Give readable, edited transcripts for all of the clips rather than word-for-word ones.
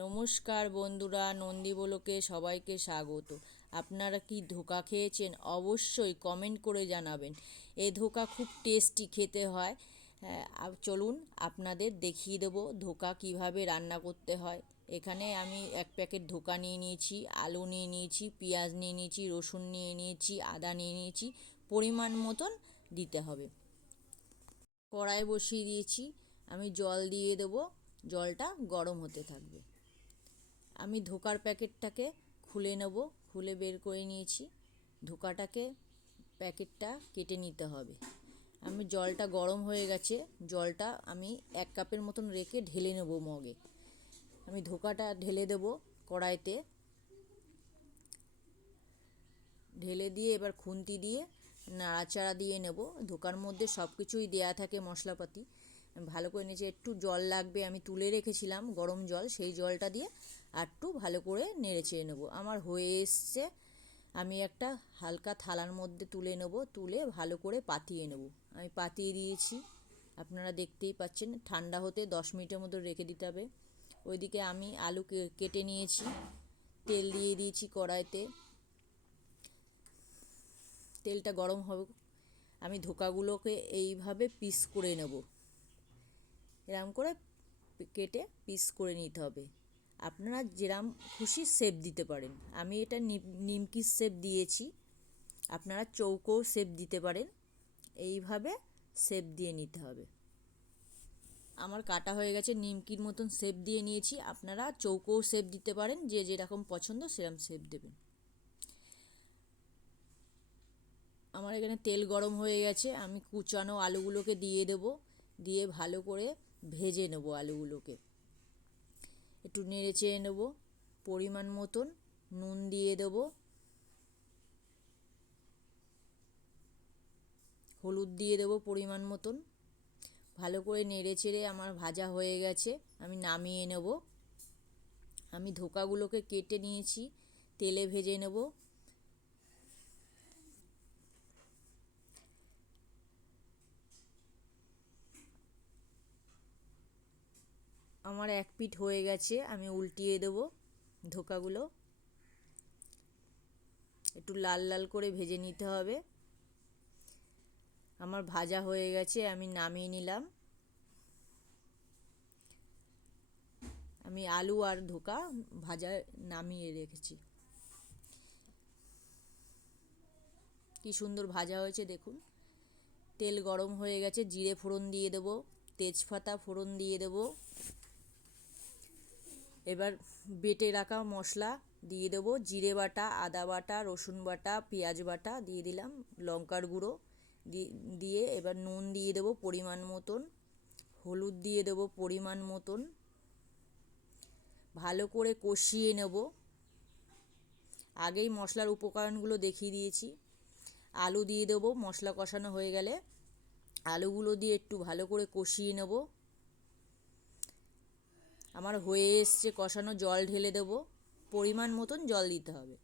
নমস্কার বন্ধুরা, নন্দী বলোকে সবাইকে স্বাগত। আপনারা কি ধোকা খেয়েছেন? অবশ্যই কমেন্ট করে জানাবেন। এই ধোকা খুব টেস্টি খেতে হয়। চলুন আপনাদের দেখিয়ে দেবো ধোকা কিভাবে রান্না করতে হয়। এখানে আমি এক প্যাকেট ধোকা নিয়ে নিয়েছি, আলু নিয়ে নিয়েছি, পেঁয়াজ নিয়ে নিয়েছি, রসুন নিয়ে নিয়েছি, আদা নিয়ে নিয়েছি। পরিমাণ মতন দিতে হবে। কড়াই বসিয়ে দিয়েছি, আমি জল দিয়ে দেবো। জলটা গরম হতে থাকবে। আমি ধোকার প্যাকেটটাকে খুলে নেব, খুলে বের করে নিয়েছি। ধোকাটাকে প্যাকেটটা কেটে নিতে হবে। আমি জলটা গরম হয়ে গেছে, জলটা আমি 1 কাপের মতন রেখে ঢেলে নেব মগে। আমি ধোকাটা ঢেলে দেব কড়াইতে। ঢেলে দিয়ে এবার খুন্তি দিয়ে নাড়াচাড়া দিয়ে নেব। ধোকার মধ্যে সব কিছুই দেয়া থাকে, মশলাপাতি। ভালো করে নিচে একটু জল লাগবে, আমি তুলে রেখেছিলাম গরম জল, সেই জলটা দিয়ে আর একটু ভালো করে নেড়ে চেড়ে নেবো। আমার হয়ে এসছে। আমি একটা হালকা থালার মধ্যে তুলে নেব, তুলে ভালো করে পাতিয়ে নেব। আমি পাতিয়ে দিয়েছি, আপনারা দেখতেই পাচ্ছেন। ঠান্ডা হতে 10 মিনিটের মতো রেখে দিতে হবে। ওইদিকে আমি আলু কেটে নিয়েছি, তেল দিয়ে দিয়েছি কড়াইতে। তেলটা গরম হবে, আমি ধোকাগুলোকে এইভাবে পিস করে নেব। এরকম করে কেটে পিস করে নিতে হবে। আপনারা যেরকম খুশি শেপ দিতে পারেন। আমি এটা নিমকির শেপ দিয়েছি, আপনারা চৌকো শেপ দিতে পারেন। এইভাবে শেপ দিয়ে নিতে হবে। আমার কাটা হয়ে গেছে, নিমকির মতন শেপ দিয়ে নিয়েছি। আপনারা চৌকো শেপ দিতে পারেন, যে যেরকম পছন্দ সেরকম শেপ দেবেন। আমার এখানে তেল গরম হয়ে গেছে, আমি কুচানো আলুগুলোকে দিয়ে দেব। দিয়ে ভালো করে ভেজে নেব আলুগুলোকে। একটু নেড়ে চেড়ে নেব। পরিমাণ মতন নুন দিয়ে দেব, হলুদ দিয়ে দেব পরিমাণ মতন। ভালো করে নেড়ে চেড়ে আমার ভাজা হয়ে গেছে, আমি নামিয়ে নেব। আমি ধোকাগুলোকে কেটে নিয়েছি, তেলে ভেজে নেব। আমার এক পিঠ হয়ে গেছে, আমি উল্টিয়ে দেব ধোকাগুলো। একটু লাল লাল করে ভেজে নিতে হবে। আমার ভাজা হয়ে গেছে, আমি নামিয়ে নিলাম। আমি আলু আর ধোকা ভাজা নামিয়ে রেখেছি। কি সুন্দর ভাজা হয়েছে দেখুন। তেল গরম হয়ে গেছে, জিরে ফোড়ন দিয়ে দেব, তেজপাতা ফোড়ন দিয়ে দেব। এবার বেটে রাখা মশলা দিয়ে দেবো। জিরে বাটা, আদা বাটা, রসুন বাটা, পেঁয়াজ বাটা দিয়ে দিলাম, লঙ্কার গুঁড়ো দিয়ে এবার নুন দিয়ে দেবো পরিমাণ মতন, হলুদ দিয়ে দেবো পরিমাণ মতন। ভালো করে কষিয়ে নেব। আগেই মশলার উপকরণগুলো দেখিয়ে দিয়েছি। আলু দিয়ে দেবো, মশলা কষানো হয়ে গেলে আলুগুলো দিয়ে একটু ভালো করে কষিয়ে নেব। আমার হয়ে এসছে কষানো, জল ঢেলে দেব। পরিমাণ মতন জল দিতে হবে।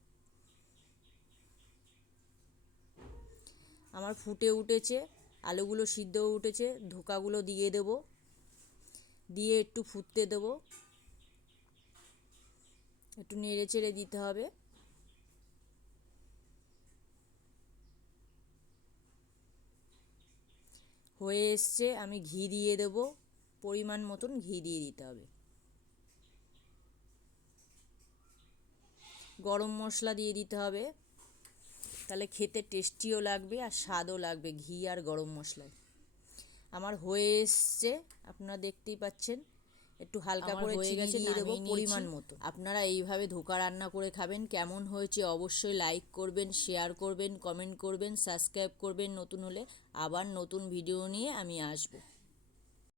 আমার ফুটে উঠেছে, আলুগুলো সিদ্ধ হয়ে উঠেছে, ধোকাগুলো দিয়ে দেব। দিয়ে একটু ফুটতে দেব, একটু নেড়ে চেড়ে দিতে হবে। হয়ে এসছে, আমি ঘি দিয়ে দেব। পরিমাণ মতন ঘি দিয়ে দিতে হবে। গরম মশলা দিয়ে দিতে হবে, তাহলে খেতে টেস্টিও লাগবে আর স্বাদও লাগবে ঘি আর গরম মশলায়। আমার হয়ে এসছে, আপনারা দেখতেই পাচ্ছেন। একটু হালকা করে চিনি দিয়ে দেবো পরিমাণ মতো। আপনারা এইভাবে ধোকা রান্না করে খাবেন। কেমন হয়েছে অবশ্যই লাইক করবেন, শেয়ার করবেন, কমেন্ট করবেন, সাবস্ক্রাইব করবেন। নতুন হলে আবার নতুন ভিডিও নিয়ে আমি আসবো।